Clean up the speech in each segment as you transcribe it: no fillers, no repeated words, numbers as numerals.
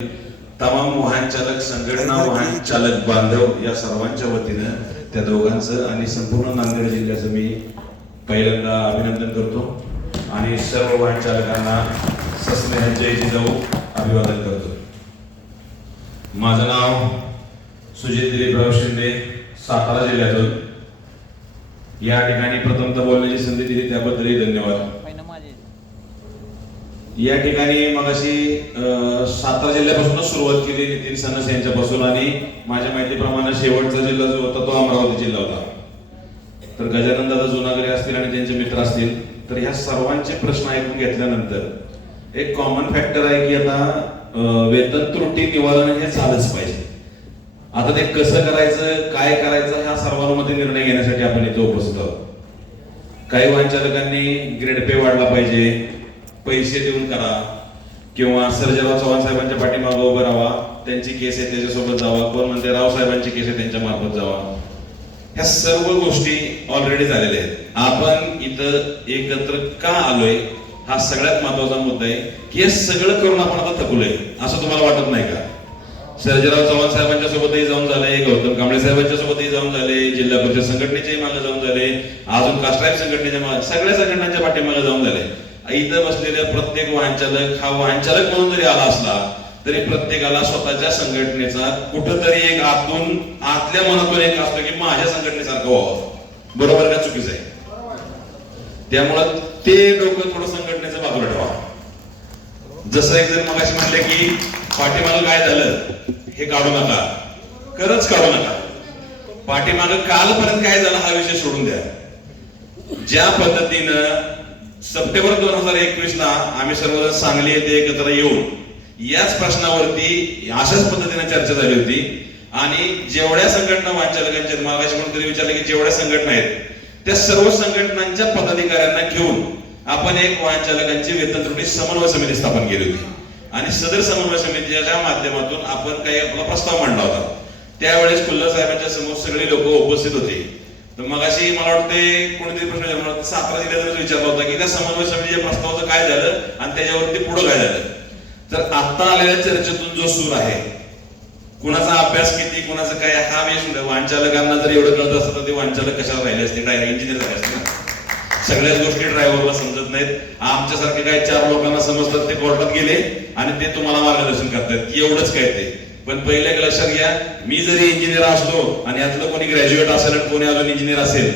तमाम वाहन चालक संघटना, वाहन चालक बांधव या सर्वांच्या वतीनं त्या दोघांचं आणि संपूर्ण नांदेड जिल्ह्याचं मी पहिल्यांदा अभिनंदन करतो आणि सर्व वाहन चालकांना सस्नेह जय जिजाऊ अभिवादन करतो. माझं नाव सुजित दिलीपराव शिंदे, सातारा जिल्ह्यातून. या ठिकाणी प्रथमतः बोलण्याची संधी दिली त्याबद्दलही धन्यवाद. या ठिकाणी मगाशी सातारा जिल्ह्यापासूनच सुरुवात केली नितीन सनस यांच्यापासून आणि माझ्या माहितीप्रमाणे शेवटचा जिल्हा जो होता तो अमरावती जिल्हा होता. तर गजानन दादा जुनागरे असतील आणि त्यांचे मित्र असतील तर ह्या सर्वांचे प्रश्न ऐकून घेतल्यानंतर एक कॉमन फॅक्टर आहे की आता वेतन त्रुटी निवारण हे झालंच पाहिजे. आता ते कसं करायचं, काय करायचं ह्या सर्वांमध्ये निर्णय घेण्यासाठी आपण इथे उपस्थित आहोत. काही वाहन चालकांनी ग्रेड पे वाढला पाहिजे, पैसे देऊन करा, किंवा सर्जेराव चव्हाण साहेबांच्या पाठीमागे उभं राहा, त्यांची केस आहे त्याच्यासोबत जावा, कोण म्हणते राव साहेबांची केस आहे त्यांच्या मार्फत जावा. ह्या सर्व गोष्टी ऑलरेडी झालेल्या आहेत. आपण इथं एकत्र का आलोय हा सगळ्यात महत्वाचा मुद्दा आहे की हे सगळं करून आपण आता थकलोय असं तुम्हाला वाटत नाही का? सर्जेराव चव्हाण साहेबांच्या सोबतही जाऊन झाले, गौतम कांबळे साहेबांच्या सोबतही जाऊन झाले, जिल्हा परिषद संघटनेच्याही मागे जाऊन झाले, अजून कास्ट्राईब संघटनेच्या मागे, सगळ्या संघटनांच्या पाठीमागे जाऊन झाले. इथं बसलेल्या प्रत्येक वाहन चालक हा वाहन चालक म्हणून जरी आला असला तरी प्रत्येकाला स्वतःच्या संघटनेचा कुठंतरी एक आतल्या मनातून एक असतो की माझ्या संघटनेसारखं व्हावं. बरोबर का चुकीचं आहे? त्यामुळं ते डोकं थोडं संघटनेचं बाजूला ठेवा. जसं एक जण मगाशी म्हणले की पाठीमागं काय झालं हे काढू नका, खरंच काढू नका. पाठीमागं कालपर्यंत काय झालं हा विषय सोडून द्या. ज्या पद्धतीनं सप्टेंबर 2021 ला आम्ही सर्वजण सांगली येथे एकत्र येऊन याच प्रश्नावरती अशाच पद्धतीने चर्चा झाली होती आणि जेवढ्या संघटना वाहन चालकांच्या, मागाशी कोणतरी विचारलं की जेवढ्या संघटना आहेत त्या सर्व संघटनांच्या पदाधिकाऱ्यांना घेऊन आपण एक वाहन चालकांची वेतन त्रुटी समन्वय समिती स्थापन केली होती आणि सदर समन्वय समितीच्या माध्यमातून आपण काही आपला प्रस्ताव मांडला होता. त्यावेळेस खुल्लर साहेबांच्या समोर सगळे लोक उपस्थित होते. तर मग अशी मला वाटते कोणीतरी प्रश्न विचारला, सातारा जिल्ह्यातच विचारला होता की त्या समन्वय समितीच्या प्रस्तावाचं काय झालं आणि त्याच्यावरती पुढे काय झालं. तर आता आलेल्या चर्चेतून जो सूर आहे, कुणाचा अभ्यास किती, कुणाचं काय हा विषय, वाहन चालकांना जर एवढं कळत असतं तर ते वाहन चालक कशाला राहिले असते, डायरेक्ट इंजिनियर झाले असते ना. सगळ्याच गोष्टी ड्रायव्हरला समजत नाहीत. आमच्यासारखे काही 4 लोकांना समजतात, ते कोर्टात गेले आणि ते तुम्हाला मार्गदर्शन करतात की एवढंच काय ते. पण पहिले लक्षात घ्या, मी जरी इंजिनियर असलो आणि यातलं कोणी ग्रॅज्युएट असेल आणि कोणी अजून इंजिनियर असेल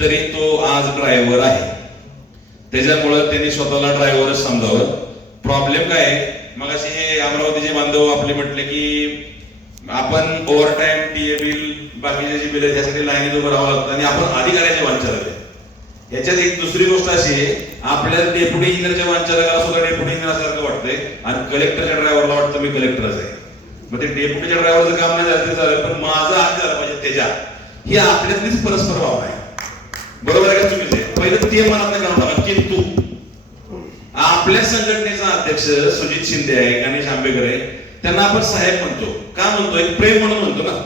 तरी तो आज ड्रायव्हर आहे. त्याच्यामुळे त्यांनी स्वतःला ड्रायव्हरच समजावं. प्रॉब्लेम काय आहे, मग असे हे अमरावतीचे बांधव आपले म्हटले की आपण ओव्हर टाइम, टीए बिल, बाकीचे जी बिल आहेत त्यासाठी लाईनीत उभं राहावं लागतं आणि आपण अधिकाऱ्याचे वाहन चालक आहे. याच्यात एक दुसरी गोष्ट अशी आहे, आपल्या डेप्युटी इंजिनियरच्या वाहन चालकाला सुद्धा डेप्युटी इंजिनियर असल्यासारखं वाटतंय आणि कलेक्टरच्या ड्रायव्हरला वाटतं मी कलेक्टरच आहे. मग ते डेप्युटीच्या ड्रायव्हरचं काम नाही झालं तरी चालेल, पण माझं हात झालं पाहिजे त्याच्या, ही आपल्यातलीच परस्पर भावना आहे. बरोबर आहे का चुकीचं आहे? पहिले ते मनात नाही काढून टाका. किंतु आपल्या संघटनेचा अध्यक्ष सुजित शिंदे आहे, गणेश आंबेकर आहे, त्यांना आपण साहेब म्हणतो. का म्हणतो? एक प्रेम म्हणून म्हणतो ना.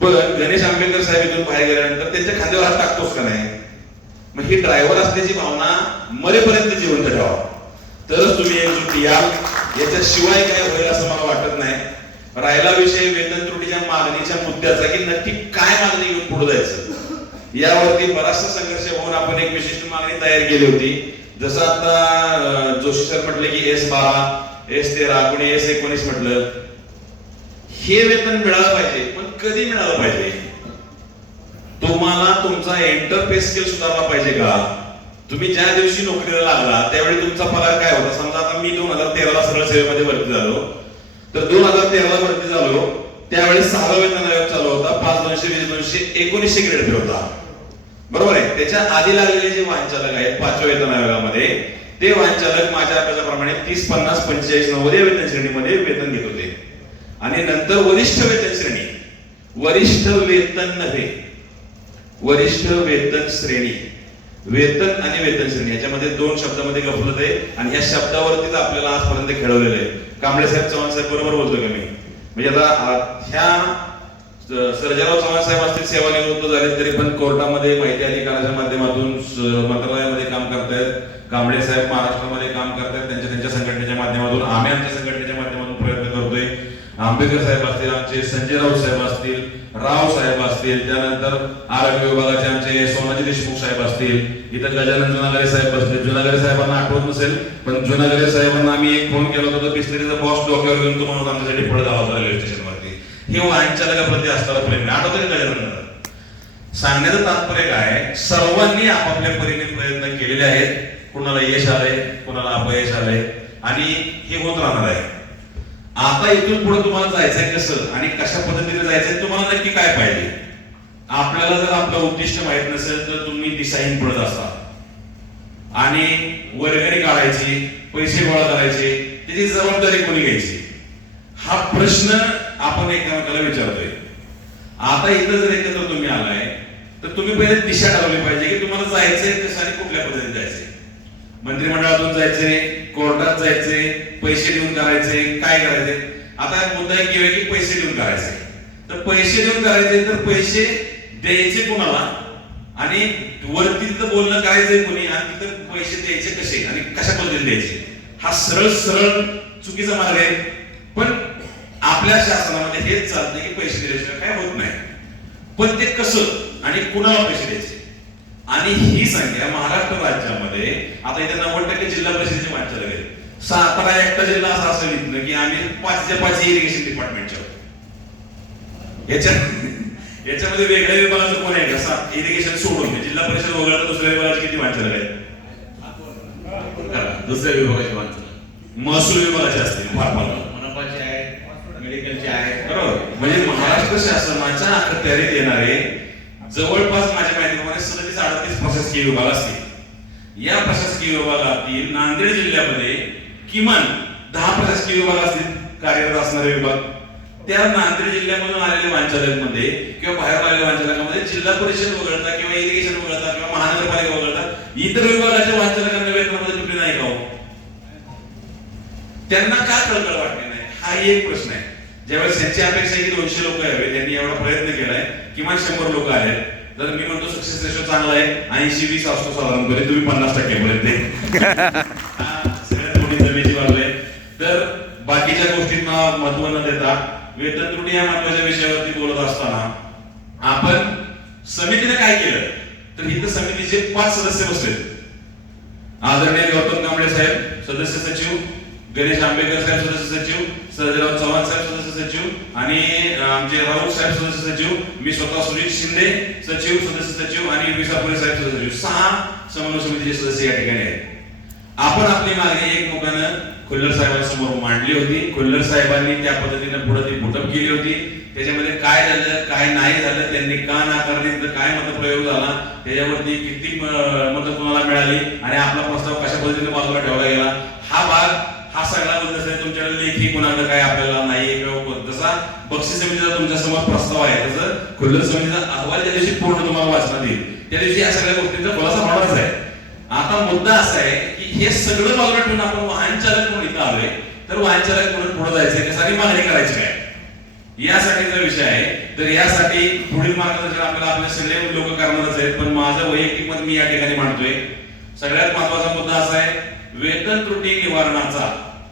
पण गणेश आंबेकर साहेब इथून बाहेर गेल्यानंतर त्यांच्या खांद्यावर हात टाकतोच का नाही? मग ही ड्रायव्हर असल्याची भावना मरेपर्यंत जिवंत ठेवा, तरच तुम्ही एकजूट याल. याच्याशिवाय काय होईल असं मला वाटत नाही. राहिला विषय वेतन त्रुटीच्या मागणीच्या मुद्द्याचा की नक्की काय मागणी घेऊन पुढे जायचं, यावरती बराचसा संघर्ष होऊन आपण एक विशिष्ट मागणी तयार केली होती. जसं आता जोशी सर म्हटले की S12, S13, कोणी S19 म्हटलं. हे वेतन मिळालं पाहिजे, पण कधी मिळालं पाहिजे? तुम्हाला तुमचा एंटरपे स्किल सुधारला पाहिजे का? तुम्ही ज्या दिवशी नोकरीला लागला त्यावेळी तुमचा पगार काय होता? समजा आता मी 2013ला सरळ सेवेमध्ये भरती झालो, तर 2013ला भरती झालो त्यावेळेस 6वा वेतन आयोग चालू होता. 5,220,219 ग्रेड पे होता. बरोबर आहे. त्याच्या आधी लागलेले जे वाहन चालक आहेत 5व्या वेतन आयोगामध्ये, ते वाहन चालक माझ्या अभ्यासाप्रमाणे 30, 50, 45, 90 या वेतन श्रेणीमध्ये वेतन घेत होते. आणि नंतर वरिष्ठ वेतन श्रेणी, वरिष्ठ वेतन नव्हे, वरिष्ठ वेतन श्रेणी, वेतन आणि वेतन श्रेणी याच्यामध्ये 2 शब्दामध्ये गफलत आहे आणि या शब्दावरतीच आपल्याला आजपर्यंत खेळवलेलं आहे. कांबळे साहेब, चव्हाण साहेब बरोबर बोलतो का मी? म्हणजे आता ह्या सर्जेराव चव्हाण साहेब असतील सेवानिवृत्त झाले तरी पण कोर्टामध्ये माहिती अधिकाराच्या माध्यमातून मंत्रालयामध्ये काम करतायत. कांबळे साहेब महाराष्ट्रामध्ये काम करतायत त्यांच्या संघटनेच्या माध्यमातून, आम्ही आमच्या संघटनेच्या माध्यमातून आंबेडकर साहेब असतील, आमचे संजय राऊत साहेब असतील, राव साहेब असतील, त्यानंतर आरोग्य विभागाचे आमचे सोनाजी देशमुख साहेब असतील, इथं गजानन जुनागरे साहेब असतील. जुनागरे साहेबांना आठवत नसेल, पण जुनागरे साहेबांना आम्ही एक फोन केला होता, बिस्लरीचा बॉक्स डोक्यावर घेऊन तुम्हाला आमच्यासाठी पुढे जावा रेल्वे स्टेशनवरती. हे वाहनचालकाप्रती असणारा प्रेम आठवतं का गजानन? सांगण्याचं तात्पर्य काय, सर्वांनी आपापल्या परीने प्रयत्न केलेले आहेत. कुणाला यश आलंय, कुणाला अपयश आलंय, आणि हे होत राहणार आहे. आता इथून पुढे तुम्हाला जायचंय कसं आणि कशा पद्धतीने जायचंय, तुम्हाला नक्की काय पाहिजे. आपल्याला जर आपलं उद्दिष्ट माहित नसेल तर तुम्ही दिशाहीन पडत असता, आणि वर्गणी काढायची, पैसे गोळा करायचे, त्याची जबाबदारी कोणी घ्यायची, हा प्रश्न आपण एकमेकाला विचारतोय. आता इथं जर एकत्र तुम्ही आलाय तर तुम्ही पहिले दिशा ठरवली पाहिजे की तुम्हाला जायचंय कसं आणि कुठल्या पद्धतीने जायचंय. मंत्रिमंडळातून जायचंय, कोर्टात जायचंय, पैसे देऊन करायचे, काय करायचे. आता मुद्दा एक घेऊया की पैसे देऊन करायचे. तर पैसे देऊन करायचे तर पैसे द्यायचे कोणाला, आणि वरती तिथं बोलणं करायचंय कोणी, आणि तिथं पैसे द्यायचे कसे आणि कशा पद्धतीने द्यायचे, हा सरळ सरळ चुकीचा मार्ग आहे. पण आपल्या शासनामध्ये हेच चालतं की पैसे दिल्याशिवाय काय होत नाही. पण ते कसं आणि कुणाला पैसे द्यायचे, आणि ही संख्या महाराष्ट्र राज्यामध्ये आता इथे 90% जिल्हा परिषदेचे वांचल आहे. सातारा एकटा जिल्हा असा असेल इथनं की आम्ही 5च्या 5 इरिगेशन डिपार्टमेंटच्या याच्यामध्ये वेगळ्या विभागाचं कोण आहे का? इरिगेशन सोडून जिल्हा परिषद वगळता दुसऱ्या विभागाचे किती वांचल आहेत? दुसऱ्या विभागाचे वांचल महसूल विभागाचे असतील, मनपाचे आहेत, मेडिकलचे आहेत, बरोबर. म्हणजे महाराष्ट्र शासनाच्या अखत्यारीत येणारे जवळपास माझ्या माहितीप्रमाणे 37-38 प्रशासकीय विभाग असतील. या प्रशासकीय विभागातील नांदेड जिल्ह्यामध्ये किमान 10 प्रशासकीय विभाग असतील कार्यरत असणारे विभाग. त्या नांदेड जिल्ह्यामधून आलेल्या वांचकांमध्ये किंवा बाहेर आलेल्या वांचकांमध्ये जिल्हा परिषद वगळता किंवा इरिगेशन वगळता किंवा महानगरपालिका वगळता इतर विभागाच्या वांचकांना वेतनामध्ये तुटली नाही का हो? त्यांना का कळकळ वाटली नाही, हा एक प्रश्न आहे. ज्यावेळेस त्यांची अपेक्षा आहे की 200 लोक यावे, त्यांनी एवढा प्रयत्न केलाय, किमान 100 लोक आले. तर मी म्हणतो सक्सेस रेशो चांगला आहे, 80-20 असतो साधारणपणे, तुम्ही 50% पर्यंत सगळ्यात मोठी जमेची बाजू आहे. तर बाकीच्या गोष्टींना महत्व न देता वेतन त्रुटी या महत्वाच्या विषयावरती बोलत असताना आपण समितीने काय केलं, तर इथं समितीचे 5 सदस्य बसले. आदरणीय गौतम कांबळे साहेब सदस्य सचिव, गणेश आंबेकर साहेब सदस्य सचिव, सर्जेराव चव्हाण साहेब सदस्य सचिव, आणि आमचे राऊत साहेब सदस्य सचिव, मी स्वतः सुजित शिंदे सचिव सदस्य सचिव, आणि विसापुरे साहेब सदस्य सचिव. 6 समन्वय समितीचे सदस्य या ठिकाणी आहेत. आपण आपली मागणी एकमुखानं खुल्लर साहेबांसमोर मांडली होती. खुल्लर साहेबांनी त्या पद्धतीने पुढे ती पुटअप केली होती. त्याच्यामध्ये काय झालं काय नाही झालं, त्यांनी का नाकारली, काय मतप्रयोग झाला, त्याच्यावरती किती मतं कोणाला मिळाली, आणि आपला प्रस्ताव कशा पद्धतीने बाजूला ठेवला गेला, हा भाग हा सगळा बद्दल तुमच्याकडे लेखी कोणाकडे काय आपल्याला नाही, किंवा जसा बक्षीस समितीचा तुमच्या समोर प्रस्ताव आहे तसं खुल्लर समितीचा अहवाल ज्या दिवशी पूर्ण तुम्हाला वाचण्यात येईल त्या दिवशी या सगळ्या गोष्टींचा खुलासा होणारच आहे. आता मुद्दा असा आहे की हे सगळं बाजूला ठेवून आपण वाहन चालक म्हणून इथं आलोय, तर वाहन चालक म्हणून पुढे जायचंय कसं आणि मागणी करायची काय, यासाठीचा विषय आहे. तर यासाठी पुढील मार्गदर्शन आपल्याला आपले सगळे लोक करणारच आहेत. पण माझं वैयक्तिक मत मी या ठिकाणी मांडतोय. सगळ्यात महत्वाचा मुद्दा असा आहे, वेतन त्रुटी निवारणाचा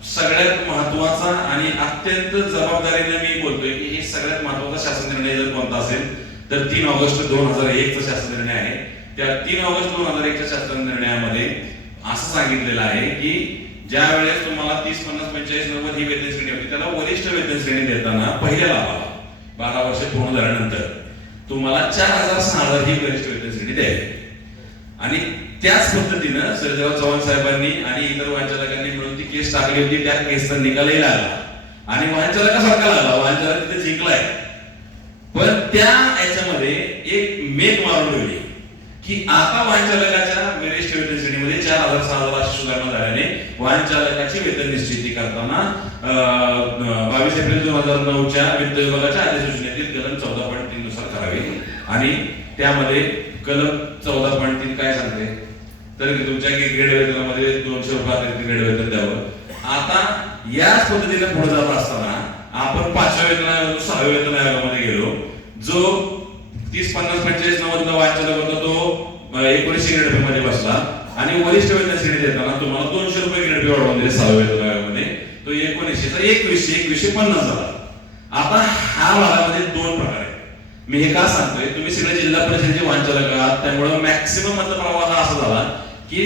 सगळ्यात महत्वाचा आणि अत्यंत जबाबदारीने मी बोलतोय की हे सगळ्यात महत्वाचा शासन निर्णय जर कोणता असेल तर 3 ऑगस्ट 2001 चा शासन निर्णय आहे. त्या 3 ऑगस्ट 2001 च्या शासन निर्णयामध्ये असं सांगितलेलं आहे की ज्या वेळेस तुम्हाला 30, 50, 45, 90 ही वेतन श्रेणी होती, त्याला वरिष्ठ वेतन श्रेणी देताना पहिल्या लाभाला 12 वर्ष पूर्ण झाल्यानंतर तुम्हाला 4,000-6,000 ही वरिष्ठ वेतन श्रेणी द्यावी. आणि त्याच पद्धतीनं सर्जेराव चव्हाण साहेबांनी आणि इतर वाहनचालकांनी मिळून ती केस टाकली होती. त्या केसचा निकालही लागला आणि वाहनचालकासारखा लागला, वाहनचालक तिथे जिंकलाय. पण त्या याच्यामध्ये एक मेक मारून ठेवली की आता वाहनचालकाच्या वरिष्ठ वेतन श्रेणीमध्ये 4,000-6,000 अशी सुधारणा झाल्याने वाहनचालकाची वेतन निश्चिती करताना 22 एप्रिल 2009 वित्त विभागाच्या अधिसूचनेतील कलम 14.3 नुसार करावी. आणि त्यामध्ये कलम 14.3 काय सांगते, तर तुमच्या ग्रेड वेतनामध्ये 200 रुपये ग्रेड वेतन द्यावं. आता याच पद्धतीने पुढे जात असताना आपण 5व्या वेतन आयोगातून 6व्या वेतन आयोगामध्ये गेलो. जो 30, 50, 45, 90 वाहनचालक होता तो 1900 ग्रेड पे मध्ये बसला आणि वरिष्ठ वेतन श्रेणी देताना तुम्हाला 200 रुपये ग्रेड पे वाढवून दिले 6व्या वेतन आयोगामध्ये. तो 1900 चा 2150 झाला. आता हा भागामध्ये दोन प्रकार आहेत. मी हे का सांगतोय, तुम्ही सगळे जिल्हा परिषदेचे वाहन चालक आहात, त्यामुळे मॅक्सिमम मतप्रवाह हा असा झाला की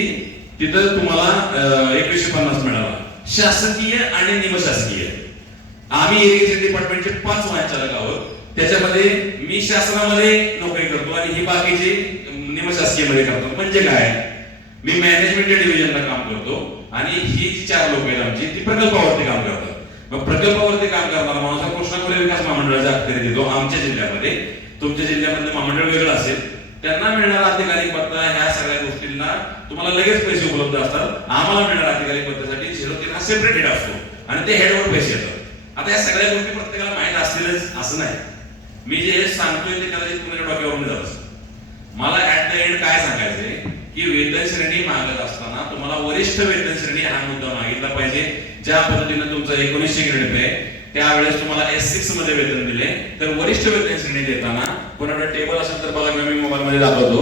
तिथं तुम्हाला 2150 मिळाला, शासकीय आणि निमशासकीय. आम्ही इरिगेशन डिपार्टमेंटचे 5 वाहन चालक आहोत. त्याच्यामध्ये मी शासनामध्ये नोकरी करतो आणि ही बाकीची निमशासकीय मध्ये करतो. म्हणजे काय, मी मॅनेजमेंट डिव्हिजनला काम करतो आणि ही जी 4 लोक आहेत आमची, ती प्रकल्पावरती काम करतात. मग प्रकल्पावरती काम करणारा माणूस हा कृष्णा खोरे विकास महामंडळाच्या अखत्यारीत येतो आमच्या जिल्ह्यामध्ये. तुमच्या जिल्ह्यामध्ये महामंडळ वेगळं असेल, त्यांना मिळणारा अधिकारिक पत्ता ह्या सगळ्या गोष्टींना तुम्हाला लगेच पैसे उपलब्ध असतात. आम्हाला मिळणारा अधिकारिक पत्त्यासाठी 03 हा सेपरेट हेड असतो आणि ते हेडवर पैसे येतात. आता या सगळ्या गोष्टी प्रत्येकाला माहित असतीलच असं नाही. मी जे सांगतोय ते कदाचित कुणाच्या डोक्यावरून जात असतं. मला ऍट द एंड काय सांगायचंय की वेतन श्रेणी मागत असताना तुम्हाला वरिष्ठ वेतन श्रेणी हा मुद्दा मागितला पाहिजे. ज्या पद्धतीने तुमचा 1900 ग्रेड पे त्यावेळेस तुम्हाला S6 मध्ये वेतन दिले, तर वरिष्ठ वेतन श्रेणी देताना कोणाकडे टेबल असेल तर बघा, मी मोबाईल मध्ये दाखवतो.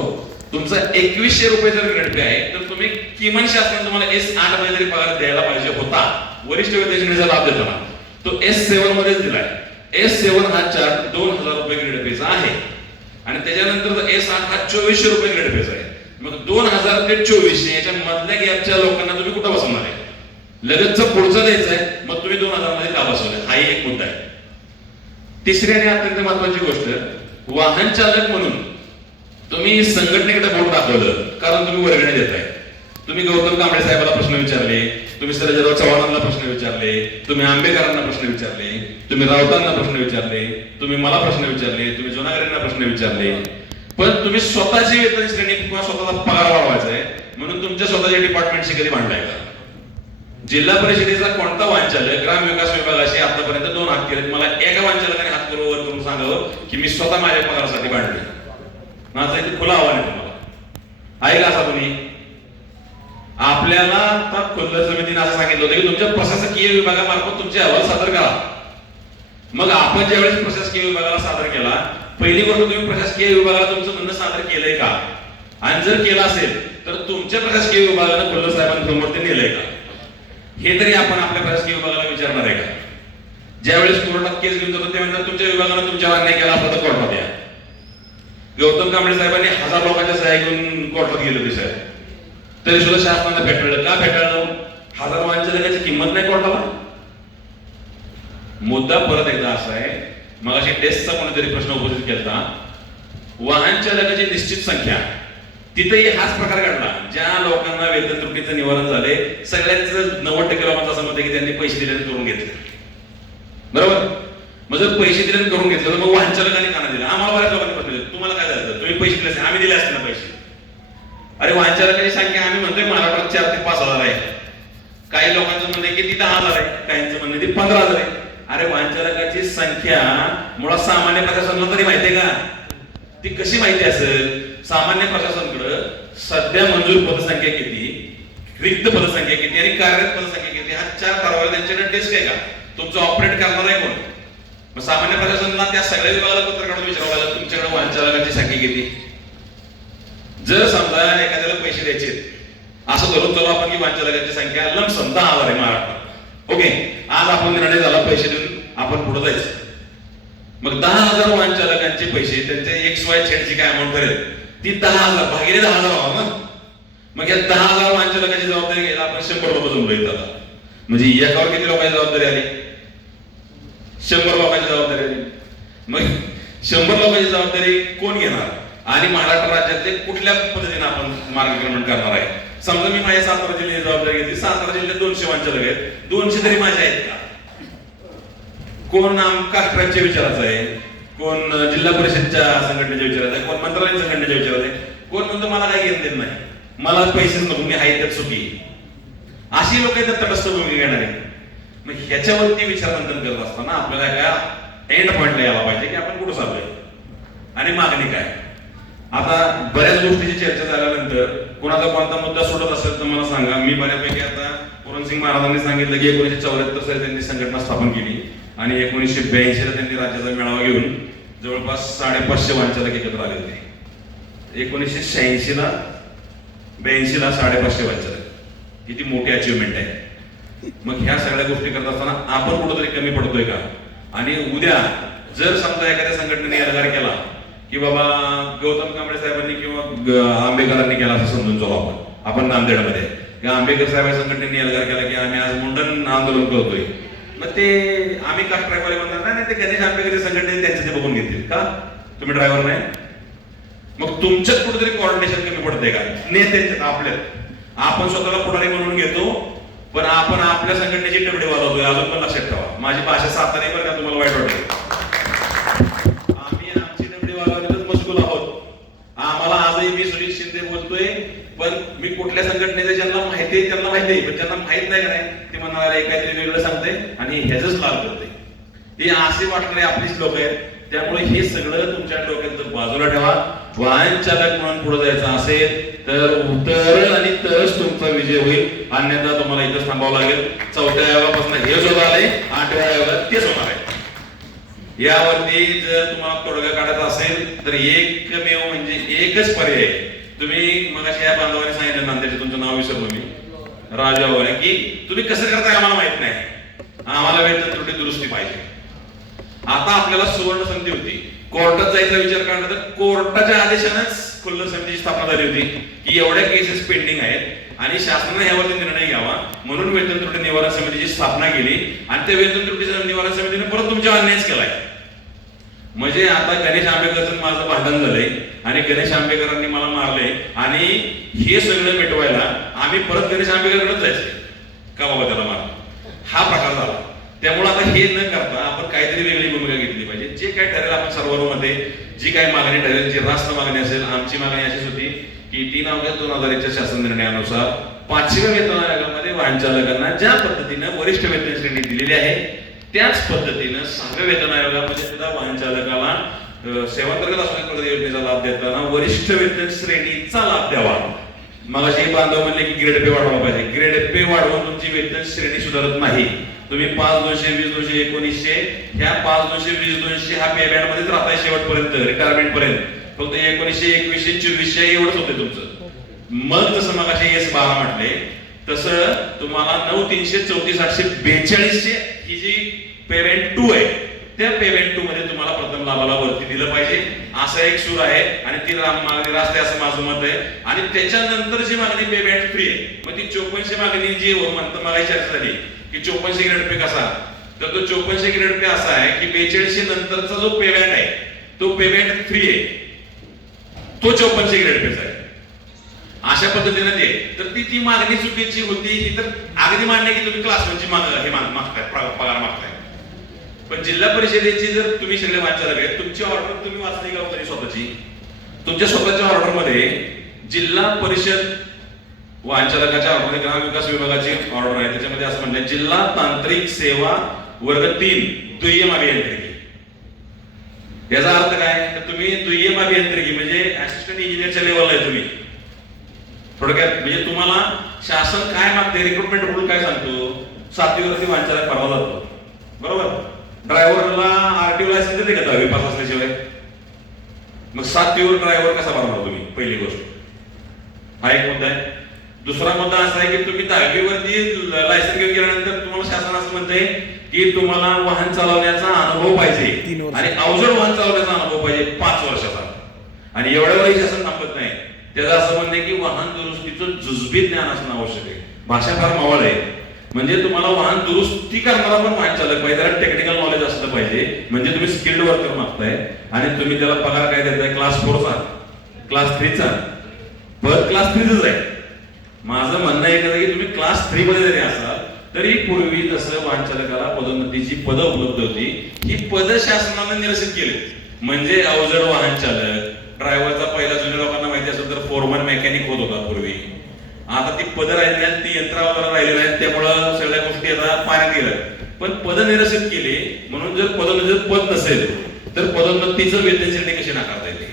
तुमचा 2100 रुपये जर ग्रेड पे आहे तर तुम्ही किमान शासनाने तुम्हाला S8 मध्ये तरी पगार द्यायला पाहिजे होता वरिष्ठ वेतन श्रेणीचा लाभ देताना. तो S7 मध्येच दिलाय. S7 हा चार्ट 2000 रुपये ग्रेड पेचा आहे आणि त्याच्यानंतर S8 हा 2400 रुपये ग्रेड पेचा आहे. मग 2000 ते 2400 याच्या मधल्या गॅपच्या लोकांना तुम्ही कुठं बसवणार आहे? लगेच पुढचं द्यायचं आहे, मग तुम्ही 2000 मध्ये का बसवले? हा एक मुद्दा आहे. तिसरी आणि अत्यंत महत्वाची गोष्ट, वाहन चालक म्हणून तुम्ही संघटनेकडे बोट दाखवलं कारण तुम्ही वर्गणी देताय. तुम्ही गौतम कांबळे साहेबांना प्रश्न विचारले, तुम्ही सर्जेराव चव्हाणांना प्रश्न विचारले, तुम्ही आंबेकरांना प्रश्न विचारले, तुम्ही राऊतांना प्रश्न विचारले, तुम्ही मला प्रश्न विचारले, तुम्ही जोनागरेंना प्रश्न विचारले, पण तुम्ही स्वतःची वेतन श्रेणी किंवा स्वतःचा पगार वाढवायचा आहे म्हणून तुमच्या स्वतःच्या डिपार्टमेंटशी कधी भांडलाय का? जिल्हा परिषदेचा कोणता वाहनचालक ग्राम विकास विभागाशी आतापर्यंत 2 हात केलेत? मला एका वाहनचालकाने हात वर करून सांगावं की मी स्वतः माझ्या पगारासाठी भांडले. माझं इथे खुलं आव्हान आहे तुम्हाला. आहे का असा कोणी? आपल्याला आता खुल्ल समितीने असं सांगितलं होतं की तुमच्या प्रशासकीय विभागामार्फत तुमचे अहवाल सादर करा. मग आपण ज्यावेळेस प्रशासकीय विभागाला सादर केला, पहिली गोष्ट तुम्ही प्रशासकीय विभागाला तुमचं म्हणणं सादर केलंय का? आणि जर केलं असेल तर तुमच्या प्रशासकीय विभागानं खुल्ल साहेबांसमोर ते नेलंय का? हे तरी आपण आपल्या प्रशासकीय विभागाला विचारणार आहे का? ज्यावेळेस कोर्टात केस घेऊन जातो तेव्हा तुमच्या विभागानं तुमच्या अन्याय केला असता तर कोर्टात या. गौतम कांबळे साहेबांनी 1000 लोकांच्या सह्या घेऊन कोर्टात गेले होते साहेब, तरी सुद्धा शासनाला फेटाळलं का? फेटाळलं? 1000 वाहनचालकाची किंमत नाही कोर्टाला. मुद्दा परत एकदा असा आहे, मगाशी टेस्टचा कोणीतरी प्रश्न उपस्थित केला, वाहन चालकाची निश्चित संख्या, तिथेही हाच प्रकार घडला. ज्या लोकांना वेतन त्रुटीचं निवारण झाले सगळ्यांच 90% लोकांचं असं मत की त्यांनी पैसे दिले करून घेतले. बरोबर? मग जर पैसे दिले करून घेतलं तर मग वाहन चालकांनी का नाही दिलं? आम्हाला बऱ्याच लोकांनी प्रश्न दिले, तुम्हाला काय झालं? तुम्ही पैसे दिले, आम्ही दिले असते ना पैसे. अरे वाहन चालकाची संख्या आम्ही म्हणतोय महाराष्ट्रात 4 ते 5000 आहे. काही लोकांचं म्हणणं आहे की ती 10,000 आहे, काहींचं म्हणणं आहे ती 15,000 आहे. अरे वाहन चालकाची संख्या मुळात सामान्य प्रशासनाला तरी माहिती आहे का? ती कशी माहिती असेल? सामान्य प्रशासनाकडे सध्या मंजूर पदसंख्या किती, रिक्त पदसंख्या किती आणि कार्यरत पदसंख्या किती, हा 4 ठरवायला त्यांच्याकडे डेस्क आहे का? तुमचं ऑपरेट करणार आहे कोण? मग सामान्य प्रशासनाला त्या सगळ्या विभागाला पत्र काढून विचारावं लागेल तुमच्याकडे वाहन चालकाची संख्या किती. जर समजा एखाद्याला पैसे द्यायचे असं धरून चला आपण की वाहन चालकाची संख्या लमसम 10,000 आहे महाराष्ट्रात. ओके, आज आपण निर्णय झाला पैसे देऊन आपण पुढे जायचं. मग 10,000 वाहन चालकांचे पैसे त्यांचे XY झेडची काय अमाऊंट करेल ती 10,000 भागिले 10,000 व्हावं ना. मग या 10,000 वाहन चालकाची जबाबदारी घ्यायला आपण 100 लोक जमलो इथं आता. म्हणजे एकावर किती लोकांची जबाबदारी आली? 100 लोकांची जबाबदारी आली. मग 100 लोकांची जबाबदारी कोण घेणार? आणि महाराष्ट्र राज्यातले कुठल्या पद्धतीने आपण मार्गक्रमण करणार आहे? समजा मी माझ्या सातारा जिल्ह्याची जबाबदारी घेतली, सातारा जिल्ह्यात 200 वाहन चालक आहेत, 200 तरी माझे आहेत का? कोण कास्ट्रांच्या विचाराचं आहे, कोण जिल्हा परिषदच्या संघटनेच्या विचाराचं आहे, कोण मंत्रालय संघटनेच्या विचाराचं आहे, कोण म्हणतो मला काही घेत नाही, मला पैसेच नको, मी आहे त्यात सुखी. अशी लोक आहेत तटस्थ भूमिका घेणारे. मग ह्याच्यावरती विचारमंथन करत असताना आपल्याला एका एंड पॉइंटला यायला पाहिजे की आपण कुठं चाललोय आणि मागणी काय. आता बऱ्याच गोष्टीची चर्चा झाल्यानंतर कोणाचा कोणता मुद्दा सोडत असेल तर मला सांगा. मी बऱ्यापैकी आता पुरणसिंग महाराजांनी सांगितलं की 1974 साली त्यांनी संघटना स्थापन केली आणि 1982 ला त्यांनी राज्याचा मेळावा घेऊन जवळपास 550 वाहन चालक एकत्र आले होते. 1986 ला 82 ला 550 वाहन चालक, किती मोठी अचिव्हमेंट आहे. मग ह्या सगळ्या गोष्टी करत असताना आपण कुठेतरी कमी पडतोय का? आणि उद्या जर समजा एखाद्या संघटनेने एल्गार केला की बाबा गौतम कांबळे साहेबांनी किंवा आंबेकरांनी केला असं समजून जाऊ आपण नांदेडमध्ये किंवा आंबेडकर साहेब संघटनेने एल्गार केला की आम्ही आज मुंडन आंदोलन करतोय, मग ते आम्ही कास्ट ड्रायव्हर म्हणणार नाही, ते गणेश आंबेडकर संघटनेने त्यांचं ते बघून घेतील का? तुम्ही ड्रायव्हर नाही? मग तुमच्यात कुठेतरी कोऑर्डिनेशन कमी पडते का? नेते आपल्यात आपण स्वतःला पुढारी म्हणून घेतो, पण आपण आपल्या संघटनेची डबडे वाजवतोय. अजून पण लक्षात ठेवा, माझी भाषा सातारी बरं का, तुम्हाला वाईट वाटेल. आम्ही आमची डबडे वाजवण्यातच मशगूल आहोत. आम्हाला आजही मी सुनील शिंदे बोलतोय, पण मी कुठल्या संघटनेचे ज्यांना माहिती आहे त्यांना माहिती आहे, पण ज्यांना माहित नाही का नाही ते म्हणणार काहीतरी वेगळं सांगते आणि ह्याच लाभ करते. हे असे वाटणारे आपलीच लोक आहेत. त्यामुळे हे सगळं तुमच्या डोक्यात बाजूला ठेवा. वाहन चालक म्हणून पुढे जायचं असेल तर आणि तरच तुमचा विजय होईल, अन्यथा तुम्हाला इथं थांबावं लागेल. 4थ्या आयोगापासून हे जो आले, 8व्या आयोगात तेच होणार आहे. यावरती जर तुम्हाला तोडगा काढायचा असेल तर एकमेव म्हणजे एकच पर्याय. तुम्ही मगाशी या बांधवाने सांगितलं नांदेडचे, तुमचं नाव विसरलो मी, राजा वगैरे, की तुम्ही कसं करताय आम्हाला माहित नाही, आम्हाला वेतन त्रुटी दुरुस्ती पाहिजे. आता आपल्याला सुवर्ण संधी होती, कोर्टात जायचा विचार करणार तर कोर्टाच्या आदेशानेच खुल्ल समितीची स्थापना झाली होती की एवढ्या केसेस पेंडिंग आहेत आणि शासनाने यावरती निर्णय घ्यावा, म्हणून वेतन त्रुटी निवारण समितीची स्थापना केली आणि त्या वेतन त्रुटी निवारण समितीने परत तुमच्यावर अन्यायच केलाय. म्हणजे आता गणेश आंबेडकरचं माझं भांडण झालंय आणि गणेश आंबेडकरांनी मला मारले आणि हे सगळं मिटवायला आम्ही परत गणेश आंबेडकरकडेच जायचंय का बाबा त्याला मार, हा प्रकार झाला. त्यामुळे आता हे न करता आपण काहीतरी वेगळी भूमिका घेतली पाहिजे. जे काय ठरेल आपण सर्वांमध्ये जी काही मागणी ठरेल, जी रास्त मागणी असेल, आमची मागणी अशीच होती की 3 ऑगस्ट 2001च्या शासन निर्णयानुसार 5व्या वेतन आयोगामध्ये वाहन चालकांना ज्या पद्धतीनं वरिष्ठ वेतन श्रेणी दिलेली आहे त्याच पद्धतीनं 6व्या वेतन आयोगामध्ये सुद्धा वाहन चालकाला सेवांतर्गत असणाऱ्या योजनेचा लाभ देताना वरिष्ठ वेतन श्रेणीचा लाभ द्यावा. मग असे बांधव म्हणले की ग्रेड पे वाढवला पाहिजे. ग्रेड पे वाढवून तुमची वेतन श्रेणी सुधारत नाही. तुम्ही 5,200, 20,200, 1900 ह्या 5,200, 20,200 हा पे बँड मध्येच राहताय शेवटपर्यंत, रिटायरमेंट पर्यंत. फक्त 1900, 2100, 2400 एवढंच होते तुमचं. मग जसं मग असे S12 म्हटले तसं तुम्हाला 9,300, 34,842 ही जी पेमेंट 2 आहे त्या पेमेंट 2 मध्ये तुम्हाला प्रथम लाभाला वरती दिलं पाहिजे असा एक सूर आहे आणि ती मागणी रास्ते असं माझं मत आहे. आणि त्याच्यानंतरची मागणी पेमेंट फ्री आहे. मग ती 5400 मागणी जी म्हणतो मला चर्चा झाली की 5400 ग्रेड पे कसा, तर तो 5400 ग्रेड पे असा आहे की 4200 नंतरचा जो पेमेंट आहे तो पेमेंट फ्री आहे, तो 5400 ग्रेड पेचा आहे. अशा पद्धतीने ते तर ती मागणी चुकीची होती. ही तर अगदी मान्य की तुम्ही क्लास 1ची मागताय, पगार मागताय, पण जिल्हा परिषदेची जर तुम्ही सगळे वाचायला गेले, तुमची ऑर्डर तुम्ही वाचली का तरी स्वतःची, तुमच्या स्वतःच्या ऑर्डर मध्ये जिल्हा परिषद वाहन चालकाच्या ऑर्डर, ग्रामविकास विभागाची ऑर्डर आहे, त्याच्यामध्ये असं म्हणलं जिल्हा तांत्रिक सेवा वर्ग 3 दुय्यम अभियांत्रिकी. याचा अर्थ काय, तर तुम्ही दुय्यम अभियांत्रिकी म्हणजे असिस्टंट इंजिनियरच्या लेवलला आहे तुम्ही. थोडक्यात म्हणजे तुम्हाला शासन काय मागते, रिक्रुटमेंट रूल काय सांगतो, 7वीवरती वाहन चालक भरला जातो, बरोबर. ड्रायव्हरला आरटीओ लायसन्स देते का 10वी पास असल्याशिवाय? मग 7वीवर ड्रायव्हर कसा भरणार तुम्ही, पहिली गोष्ट हा एक मुद्दा आहे. दुसरा मुद्दा असा आहे की तुम्ही 10वीवरती लायसन्स घेऊन गेल्यानंतर तुम्हाला शासन असं म्हणते की तुम्हाला वाहन चालवण्याचा अनुभव पाहिजे आणि अवजड वाहन चालवण्याचा अनुभव पाहिजे 5 वर्षाचा. आणि एवढ्या वेळी शासन थांबत नाही. त्याचं असं म्हणणं आहे की वाहन दुरुस्तीचं जुजबी ज्ञान असणं आवश्यक आहे. भाषा फार मावळ आहे. म्हणजे तुम्हाला वाहन दुरुस्ती करणारा पण वाहन चालक पाहिजे, त्याला टेक्निकल नॉलेज असलं पाहिजे. म्हणजे तुम्ही स्किल्ड वर्कर मागताय आणि तुम्ही त्याला पगार काय देताय, क्लास 4चा, क्लास 3चा, पद क्लास 3च आहे. माझं म्हणणं आहे की तुम्ही क्लास 3 मध्ये जरी असाल तरी पूर्वी जसं वाहन चालकाला पदोन्नतीची पदं उपलब्ध होती, ही पद शासनाने निरसित केली. म्हणजे अवजड वाहन चालक, ड्रायव्हरचा पहिला जुन्या लोकांना माहिती असेल तर फोरमन मेकॅनिक होत होता पूर्वी. आता ती पद राहिली नाहीत, ती यंत्रावर राहिली नाहीत, त्यामुळं सगळ्या गोष्टी आता पाण्यात गेल्या. पण पद निरसित केली म्हणून जर पदोन्नतीचं पद नसेल तर पदोन्नतीचं वेतन श्रेणी कशी नाकारता येते,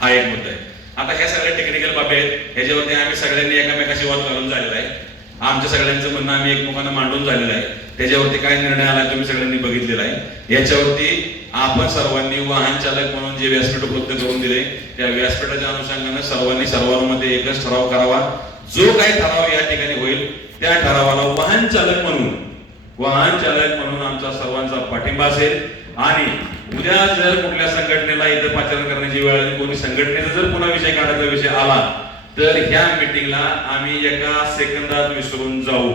हा एक मुद्दा आहे. आता ह्या सगळ्या टेक्निकल बाबी आहेत, ह्याच्यावरती आम्ही सगळ्यांनी एकामेकाशी वाद घालून झालेला आहे. आमच्या सगळ्यांचं म्हणणं आम्ही एकमेकांना मांडून झालेलं आहे. त्याच्यावरती काय निर्णय आला तुम्ही सगळ्यांनी बघितलेला आहे. याच्यावरती आपण सर्वांनी वाहन चालक म्हणून जे व्यासपीठ उपलब्ध करून दिले त्या व्यासपीठाच्या अनुषंगाने सर्वांमध्ये एकच ठराव करावा. जो काही ठराव या ठिकाणी होईल त्या ठरावाला वाहन चालक म्हणून वाहन चालक म्हणून आमचा सर्वांचा पाठिंबा असेल आणि उद्या जर कुठल्या संघटनेला इथं पाचारण करण्याची वेळ आली, कोणी संघटनेचा जर पुन्हा विषय काढायचा विषय आला तर ह्या मीटिंगला आम्ही एका सेकंदात विसरून जाऊ.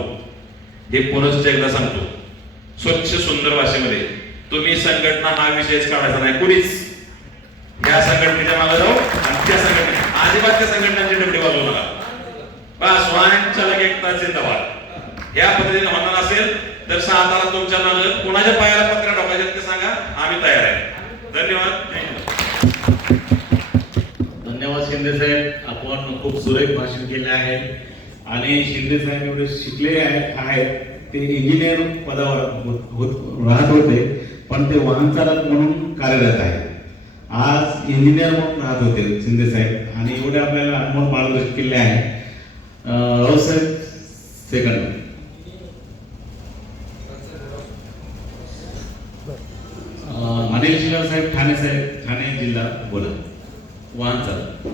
हे पुनश्च एकदा सांगतो स्वच्छ सुंदर भाषेमध्ये, तुम्ही संघटना हा विषयच काढायचा नाही कुणीच. ह्या संघटनेच्या मागे जाऊ आणि त्या संघटने अजिबात त्या संघटनांची डबडी वाजवू नका. बस वाहन चालक एकता जिंदाबाद. या पद्धतीने होणार असेल तर सातारा तुमच्या मागे कुणाच्या पायाला पत्र टाकायचे ते सांगा, आम्ही तयार आहे. धन्यवाद. धन्यवाद शिंदे साहेब, आपण खूप सुरेख भाषण केले आहे आणि शिंदे साहेब एवढे शिकलेले आहेत ते इंजिनियर पदावर राहत होते पण ते वाहन चालक म्हणून कार्यरत आहेत. आज इंजिनियर म्हणून राहत होते शिंदे साहेब आणि एवढे आपल्याला अनुभव मार्गदर्शन केले आहे. रावसाहेब सेकंड. अनिल शिला साहेब ठाणे जिल्हा बोला. वाहन चालक.